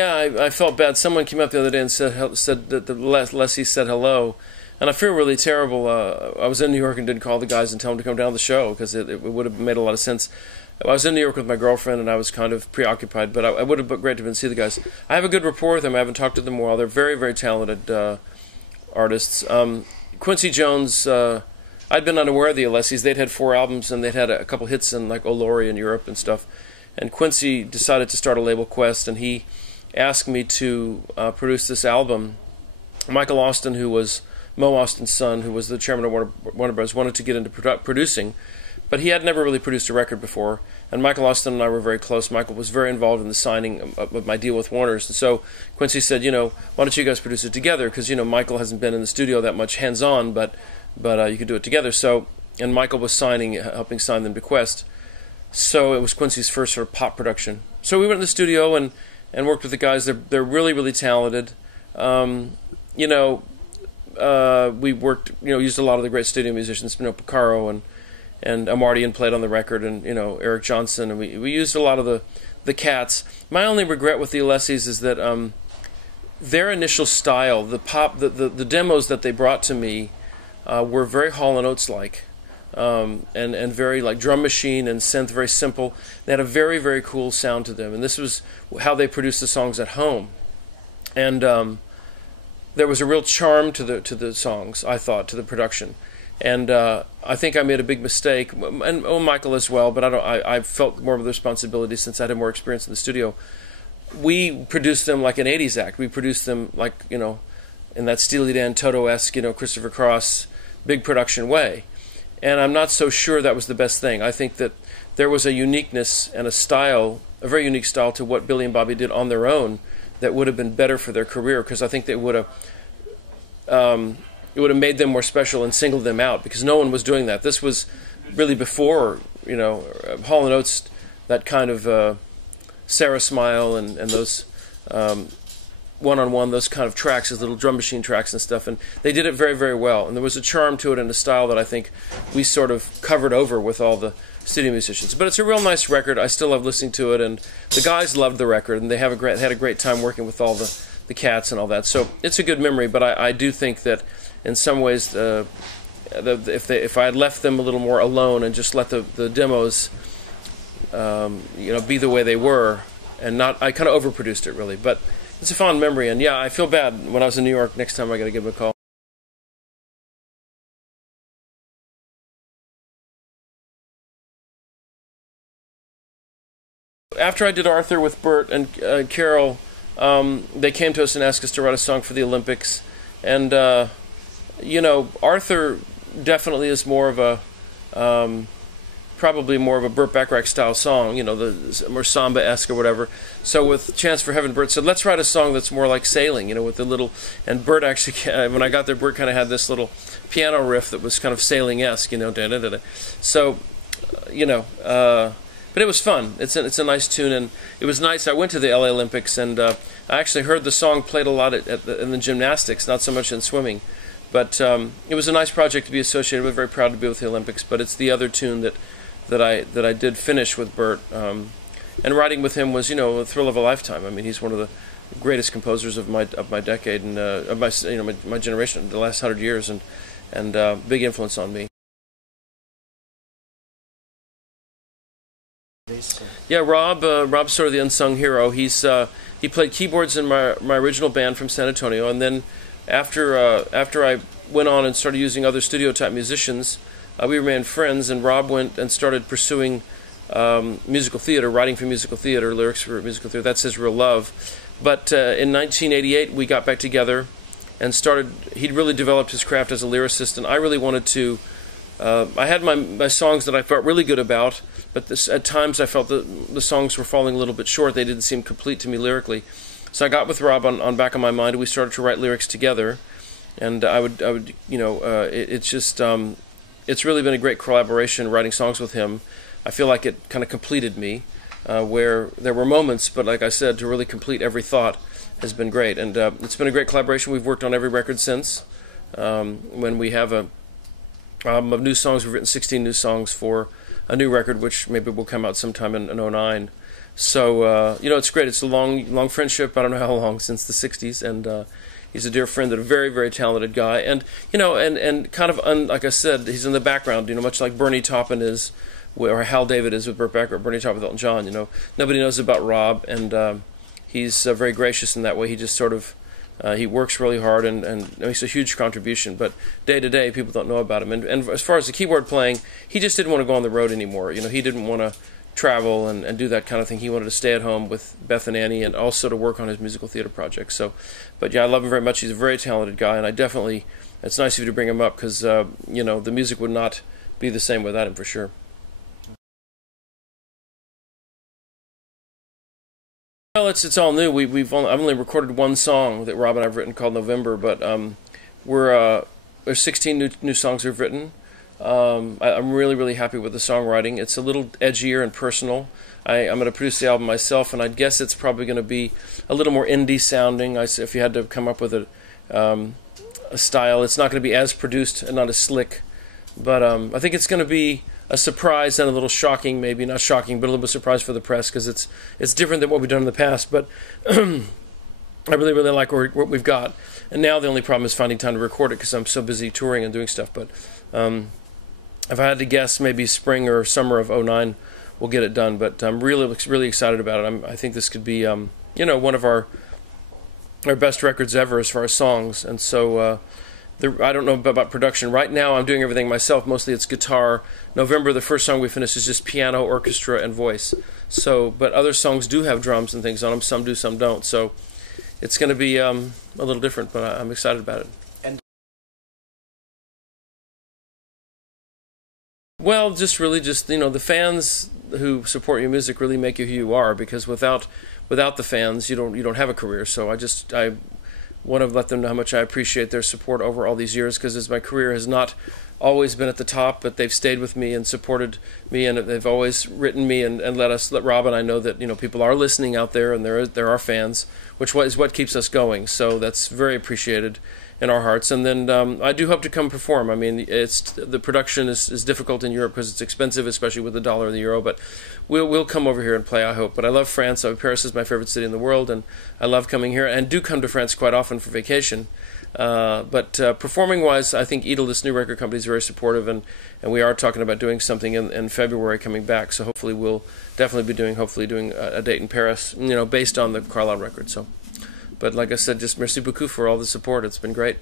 Yeah, I felt bad. Someone came up the other day and said that Leslie said hello, and I feel really terrible. I was in New York and didn't call the guys and tell them to come down to the show because it would have made a lot of sense. I was in New York with my girlfriend and I was kind of preoccupied, but I would have been great to have been see the guys. I have a good rapport with them. I haven't talked to them in a while. They're very, very talented artists. Quincy Jones, I'd been unaware of the Alessis. They'd had 4 albums and they'd had a couple hits in like O'Lory in Europe and stuff. And Quincy decided to start a label, Quest, and he asked me to produce this album. Michael Austin, who was Mo Austin's son, who was the chairman of Warner Bros., wanted to get into producing, but he had never really produced a record before. And Michael Austin and I were very close. Michael was very involved in the signing of my deal with Warner's. And so Quincy said, why don't you guys produce it together? Because, Michael hasn't been in the studio that much hands-on, but you could do it together. So, and Michael was helping sign them to Quest. So it was Quincy's first sort of pop production. So we went in the studio and worked with the guys. They're really, really talented. We worked, used a lot of the great studio musicians, Picaro and Amartyan played on the record, and Eric Johnson, and we used a lot of the cats. My only regret with the Alessis is that their initial style, the demos that they brought to me, were very Hall and Oates like, and very like drum machine and synth, very simple. They had a very, very cool sound to them, and this was how they produced the songs at home. And there was a real charm to the songs, I thought, to the production. And I think I made a big mistake, and Michael as well. But I felt more of the responsibility since I had more experience in the studio. We produced them like an '80s act. We produced them like in that Steely Dan, Toto-esque, Christopher Cross, big production way. And I'm not so sure that was the best thing. I think that there was a uniqueness and a style, a very unique style to what Billy and Bobby did on their own that would have been better for their career, because I think they would have. It would have made them more special and singled them out, because no one was doing that. This was really before, Hall & Oates, that kind of Sarah Smile and those one-on-one, those kind of tracks, those little drum machine tracks and stuff. And they did it very, very well. And there was a charm to it and a style that I think we sort of covered over with all the studio musicians. But it's a real nice record. I still love listening to it. And the guys loved the record, and they had a great time working with all the cats and all that. So it's a good memory, but I do think that in some ways, if I had left them a little more alone and just let the demos, be the way they were, and I kind of overproduced it really. But it's a fond memory, and yeah, I feel bad when I was in New York. Next time I got to give them a call. After I did Arthur with Bert and Carol, they came to us and asked us to write a song for the Olympics, and Arthur definitely is more of a, probably more of a Burt Bacharach style song, the more samba-esque or whatever. So with Chance for Heaven, Bert said, let's write a song that's more like sailing, with the little, and Bert actually, when I got there, Bert kind of had this little piano riff that was kind of sailing-esque, da-da-da-da. So, but it was fun. It's a nice tune, and it was nice. I went to the LA Olympics, and I actually heard the song played a lot in the gymnastics, not so much in swimming. But it was a nice project to be associated with. Very proud to be with the Olympics. But it's the other tune that I did finish with Bert, and writing with him was a thrill of a lifetime. I mean, he's one of the greatest composers of my decade and of my generation, the last 100 years, and big influence on me. Yeah, Rob's sort of the unsung hero. He played keyboards in my original band from San Antonio, and then after I went on and started using other studio type musicians, we remained friends, and Rob went and started pursuing musical theater, writing for musical theater, lyrics for musical theater. That's his real love. But in 1988 we got back together and he'd really developed his craft as a lyricist, and I really wanted to I had my songs that I felt really good about, but at times I felt the songs were falling a little bit short. They didn't seem complete to me lyrically. So I got with Rob on Back of My Mind, and we started to write lyrics together. And it's really been a great collaboration writing songs with him. I feel like it kind of completed me, where there were moments, but like I said, to really complete every thought has been great. And it's been a great collaboration. We've worked on every record since. When we have a album of new songs, we've written 16 new songs for a new record, which maybe will come out sometime in '09. So, it's great. It's a long friendship. I don't know how long, since the 60s, and he's a dear friend and a very, very talented guy. And, and kind of, like I said, he's in the background, much like Bernie Taupin is, or Hal David is with Burt Bacharach, or Bernie Taupin with Elton John. Nobody knows about Rob, and he's very gracious in that way. He just sort of, he works really hard and makes a huge contribution, but day to day, people don't know about him. And as far as the keyboard playing, he just didn't want to go on the road anymore. He didn't want to travel and do that kind of thing. He wanted to stay at home with Beth and Annie, and also to work on his musical theater project. So, but yeah, I love him very much. He's a very talented guy, and it's nice of you to bring him up, because the music would not be the same without him, for sure. Well, it's all new. I've only recorded one song that Rob and I've written called November, but there's 16 new songs we've written. I'm really, really happy with the songwriting. It's a little edgier and personal. I'm going to produce the album myself, and I guess it's probably going to be a little more indie sounding. If you had to come up with a style, it's not going to be as produced and not as slick. But I think it's going to be a surprise and a little shocking, maybe not shocking, but a little bit surprise for the press, because it's different than what we've done in the past. But I really, really like what we've got. And now the only problem is finding time to record it, because I'm so busy touring and doing stuff. But if I had to guess, maybe spring or summer of '09, we'll get it done. But I'm really, really excited about it. I think this could be, one of our best records ever as far as songs. And so I don't know about production. Right now, I'm doing everything myself. Mostly it's guitar. November, the first song we finished, is just piano, orchestra, and voice. So, but other songs do have drums and things on them. Some do, some don't. So it's going to be a little different, but I'm excited about it. Well, the fans who support your music really make you who you are, because without the fans, you don't have a career. So I want to let them know how much I appreciate their support over all these years, because as my career has not always been at the top, but they've stayed with me and supported me, and they've always written me and let Rob and I know that people are listening out there, and there are fans, which is what keeps us going. So that's very appreciated in our hearts. And then I do hope to come perform. I mean, the production is difficult in Europe because it's expensive, especially with the dollar and the euro. But we'll come over here and play, I hope. But I love France. Paris is my favorite city in the world, and I love coming here, and do come to France quite often for vacation. But performing-wise, I think Idol, this new record company, is very supportive, and we are talking about doing something in February, coming back. So hopefully we'll definitely be doing a date in Paris, based on the Carlisle record. So. But like I said, just merci beaucoup for all the support. It's been great.